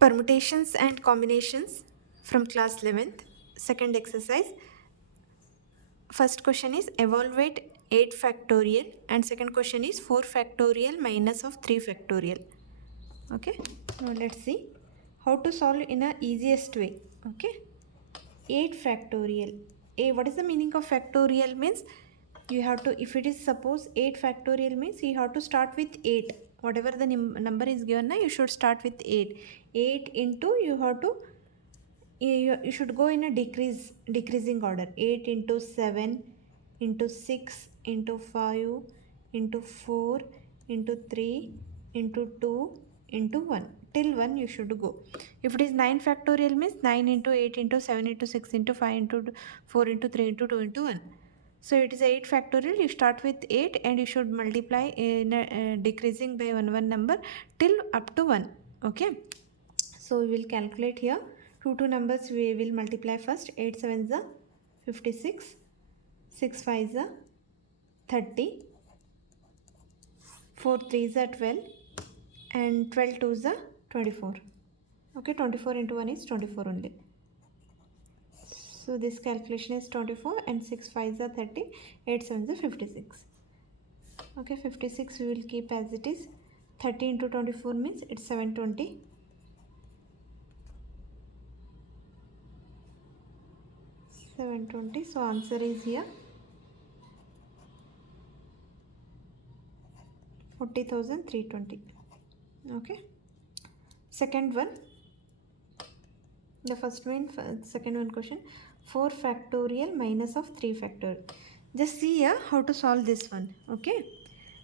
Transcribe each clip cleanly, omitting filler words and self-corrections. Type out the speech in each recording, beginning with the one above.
Permutations and combinations from class 11th, second exercise. First question is evaluate 8 factorial and second question is 4 factorial minus of 3 factorial. Okay, now let's see how to solve in a easiest way. Okay, 8 factorial. What is the meaning of factorial means? You have to, if it is suppose 8 factorial means you have to start with 8. Whatever the number is given now, you should start with 8. 8 into you have to you should go in a decreasing order. 8 into 7 into 6 into 5 into 4 into 3 into 2 into 1 till 1 you should go. If it is 9 factorial means 9 into 8 into 7 into 6 into 5 into 4 into 3 into 2 into 1. So it is 8 factorial. You start with 8 and you should multiply in a decreasing by one number till up to 1. Okay, so we will calculate here. Two numbers we will multiply first. 8 7s are 56, 6 5s are 30, 4 3s are 12 and 12 2s are 24. Okay, 24 into 1 is 24 only. So this calculation is 24 and 6 5s are 30, 8 7s are 56. Okay, 56 we will keep as it is. 30 into 24 means it's 720. 720. So answer is here 40,320. Okay. Second one. The first one, second one question. 4 factorial minus of 3 factorial. Just see here how to solve this one. Okay.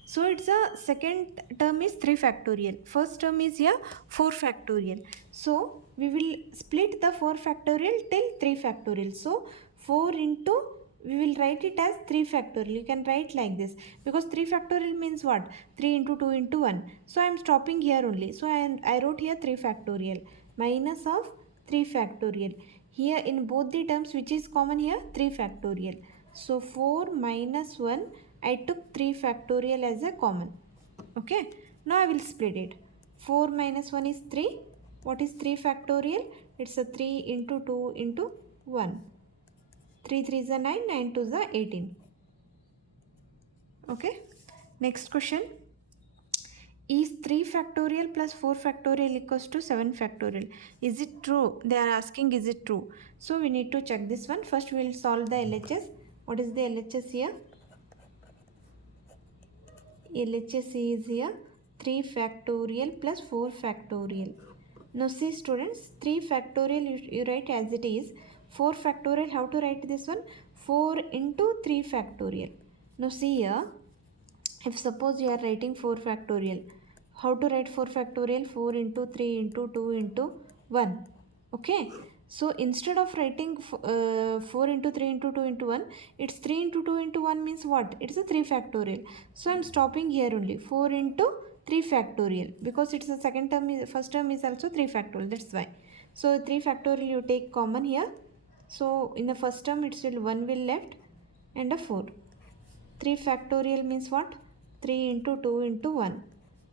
So it's a second term is 3 factorial. First term is here 4 factorial. So we will split the 4 factorial till 3 factorial. So 4 into, we will write it as 3 factorial. You can write like this because 3 factorial means what? 3 into 2 into 1. So I am stopping here only. So I wrote here 3 factorial minus of 3 factorial. Here in both the terms which is common here? 3 factorial. So 4 minus 1, I took 3 factorial as a common. Okay. Now I will split it. 4 minus 1 is 3. What is 3 factorial? It's a 3 into 2 into 1. 3 3 is a 9, 9 2 is a 18. Okay. Next question. Is 3 factorial plus 4 factorial equals to 7 factorial? Is it true? They are asking is it true? So we need to check this one. First we will solve the LHS. What is the LHS here? LHS is here 3 factorial plus 4 factorial. Now see students, 3 factorial you write as it is. 4 factorial, how to write this one? 4 into 3 factorial. Now see here, if suppose you are writing 4 factorial, how to write 4 factorial? 4 into 3 into 2 into 1. Okay. So instead of writing 4 into 3 into 2 into 1, it's 3 into 2 into 1 means what? It's a 3 factorial. So I am stopping here only. 4 into 3 factorial because it's the second term, first term is also 3 factorial. That's why. So 3 factorial you take common here. So in the first term it's still 1 will left and a 4. 3 factorial means what? 3 into 2 into 1.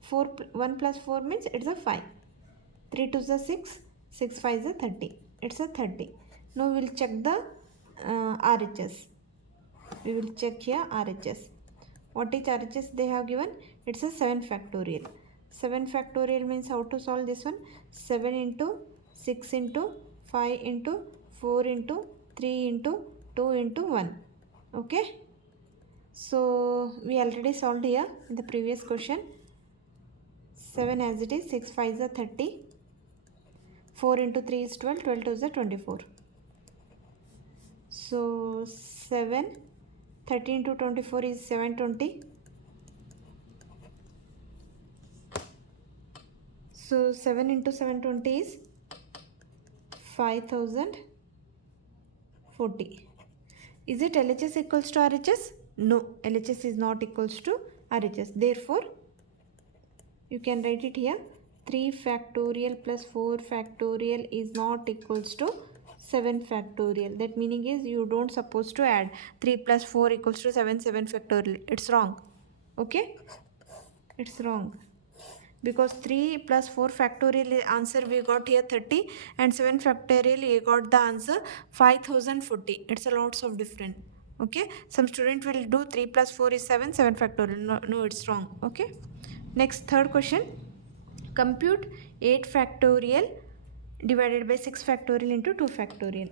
1 plus 4 means it's a 5. 3 2 is a 6. 6 5 is a 30. It's a 30. Now we will check the RHS. We will check here RHS. What is RHS they have given? It's a 7 factorial. 7 factorial means how to solve this one? 7 into 6 into 5 into 4 into 3 into 2 into 1. Okay. So we already solved here in the previous question. 7 as it is, 6 5 is a 30. 4 into 3 is 12, 12 2 is a 24. So 7, 30 into 24 is 720. So 7 into 720 is 5040. Is it LHS equals to RHS? No, LHS is not equals to RHS. Therefore, you can write it here. 3 factorial plus 4 factorial is not equals to 7 factorial. That meaning is you don't supposed to add 3 plus 4 equals to 7 factorial. It's wrong. Okay? It's wrong. because 3 plus 4 factorial answer we got here 30 and 7 factorial we got the answer 5040. It's a lots of different. Okay, some student will do 3 plus 4 is 7, 7 factorial. No, it's wrong. Okay, next third question. Compute 8 factorial divided by 6 factorial into 2 factorial.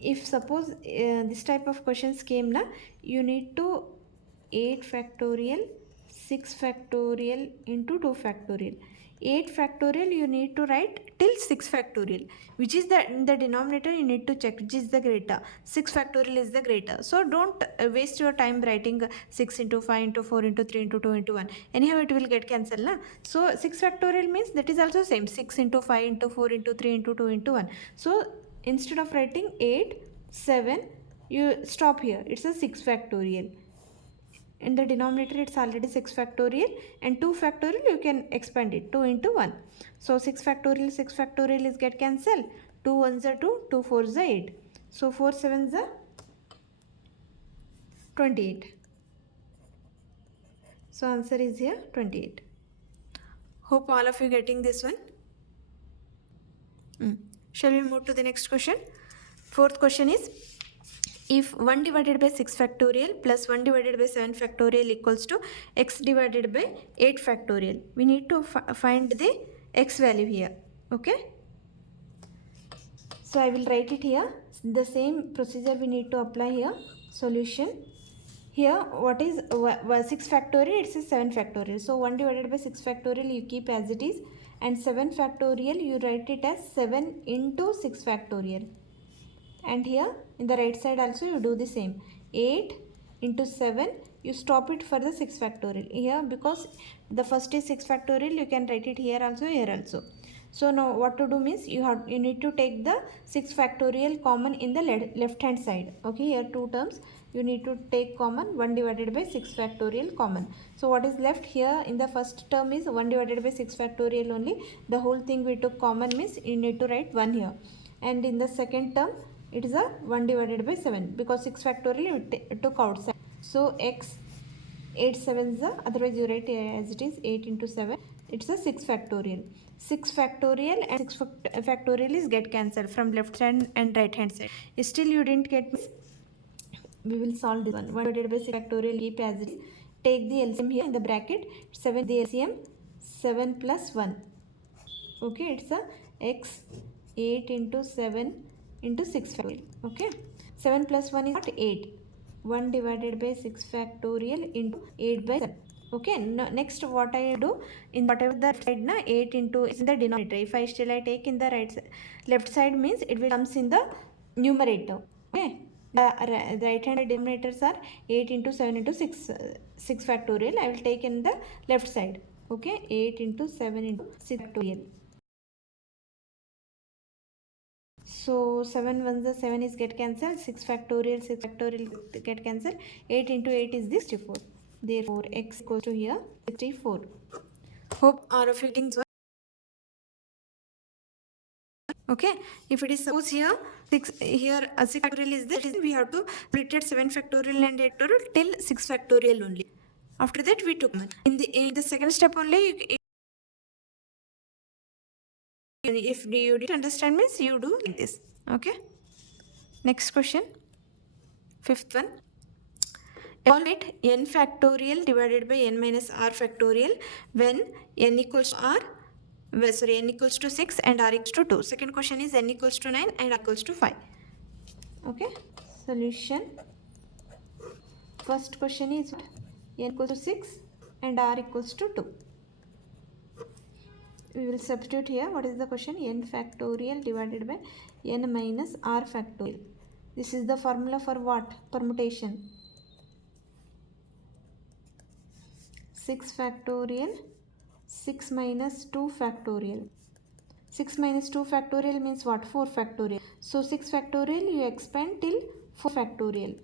If suppose this type of questions came na, you need to 8 factorial 6 factorial into 2 factorial. 8 factorial you need to write till 6 factorial, which is the in the denominator you need to check which is the greater. 6 factorial is the greater, so don't waste your time writing 6 into 5 into 4 into 3 into 2 into 1. Anyhow it will get cancelled na. So 6 factorial means that is also same, 6 into 5 into 4 into 3 into 2 into 1. So instead of writing 8 7 you stop here, it's a 6 factorial. In the denominator it's already 6 factorial, and 2 factorial you can expand it 2 into 1. So 6 factorial is get cancelled. 2 1s are 2, 2 4s are 8. So 4 7s are 28. So answer is here 28. Hope all of you getting this one. Shall we move to the next question? Fourth question is, if 1 divided by 6 factorial plus 1 divided by 7 factorial equals to x divided by 8 factorial, we need to find the x value here. Okay, so I will write it here. The same procedure we need to apply here. Solution. Here what is 6 factorial, it's a 7 factorial. So 1 divided by 6 factorial you keep as it is, and 7 factorial you write it as 7 into 6 factorial. And here in the right side also you do the same. 8 into 7 you stop it for the 6 factorial here, because the first is 6 factorial you can write it here also, here also. So now what to do means you need to take the 6 factorial common in the left hand side. Okay, here two terms you need to take common. 1 divided by 6 factorial common. So what is left here in the first term is 1 divided by 6 factorial only. The whole thing we took common means you need to write 1 here. And in the second term it is a 1 divided by 7, because 6 factorial you took outside. So x 8 7s are, otherwise you write as it is 8 into 7, it's a 6 factorial. 6 factorial and 6 factorial is get cancelled from left hand and right hand side. Still you didn't get, we will solve this one. 1 divided by 6 factorial keep as it is. Take the LCM here in the bracket. 7 the LCM 7 plus 1. Okay, it's a x 8 into 7 into 6 factorial. Okay, 7 plus 1 is not 8. 1 divided by 6 factorial into 8 by 7. Okay, now next what I do, in whatever the side na 8 into is in the denominator. If I still I take in the left side means it will comes in the numerator. Okay, the right hand denominators are 8 into 7 into 6 factorial. I will take in the left side. Okay, 8 into 7 into 6 factorial. So 7 1s the 7 is get cancelled. 6 factorial get cancelled. 8 into 8 is this 64. Therefore x equals to here 64. Hope all of you getting this one. Okay, if it is suppose here 6 factorial is there, we have to split it 7 factorial and 8 factorial till 6 factorial only. After that we took in the second step only. If you didn't understand means you do like this. Okay, next question, fifth one. Evaluate n factorial divided by n minus r factorial when n equals to r, n equals to 6 and r equals to 2. Second question is n equals to 9 and r equals to 5. Okay, solution. First question is n equals to 6 and r equals to 2. We will substitute here. What is the question? N factorial divided by n minus r factorial. This is the formula for what? Permutation. 6 factorial 6 minus 2 factorial. 6 minus 2 factorial means what? 4 factorial. So 6 factorial you expand till 4 factorial.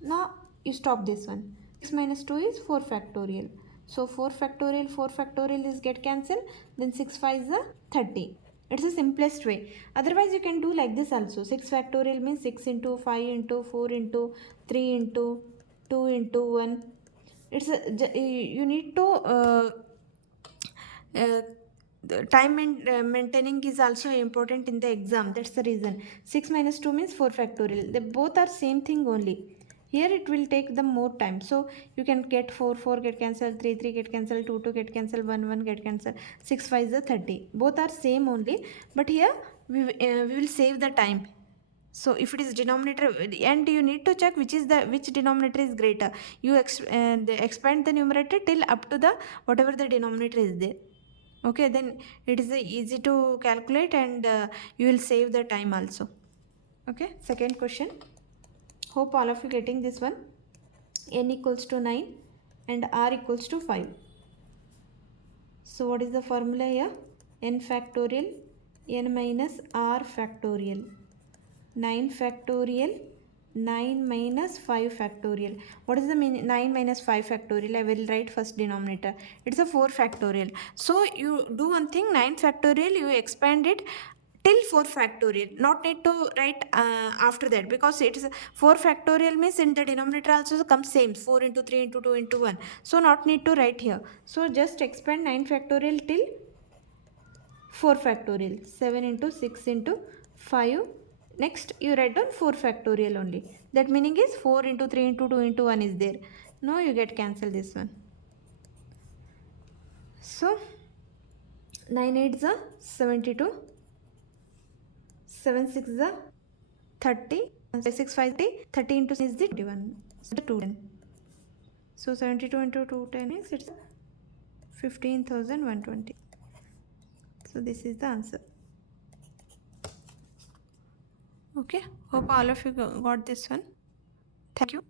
Now you stop this one. 6 minus 2 is 4 factorial. So 4 factorial is get cancelled. Then 6 5 is 30. It's the simplest way. Otherwise you can do like this also. 6 factorial means 6 into 5 into 4 into 3 into 2 into 1. It's you need to the time maintaining is also important in the exam. That's the reason. 6 minus 2 means 4 factorial. They both are same thing only. Here it will take them more time. So you can get 4, 4 get cancelled, 3, 3 get cancelled, 2, 2 get cancelled, 1, 1 get cancelled, 6, 5 is the 30. Both are same only. But here we will save the time. So if it is denominator, and you need to check which denominator is greater. You expand the numerator till up to the whatever the denominator is there. Okay, then it is easy to calculate, and you will save the time also. Okay, second question. Hope all of you getting this one. N equals to 9 and R equals to 5. So what is the formula here? N factorial n minus R factorial. 9 factorial 9 minus 5 factorial. What is the 9 minus 5 factorial? I will write first denominator. It's a 4 factorial. So you do one thing, 9 factorial, you expand it till 4 factorial. Not need to write after that, because it is 4 factorial means in the denominator also comes same, 4 into 3 into 2 into 1. So not need to write here. So just expand 9 factorial till 4 factorial. 7 into 6 into 5. Next you write down 4 factorial only. That meaning is 4 into 3 into 2 into 1 is there. Now you get cancel this one. So 9 8 is 72. 7 6 is 30. 6 5 30. 30 into 6 is the 21. So 210. So 72 into 210 means it's 15,120. So this is the answer. Okay, hope all of you got this one. Thank you.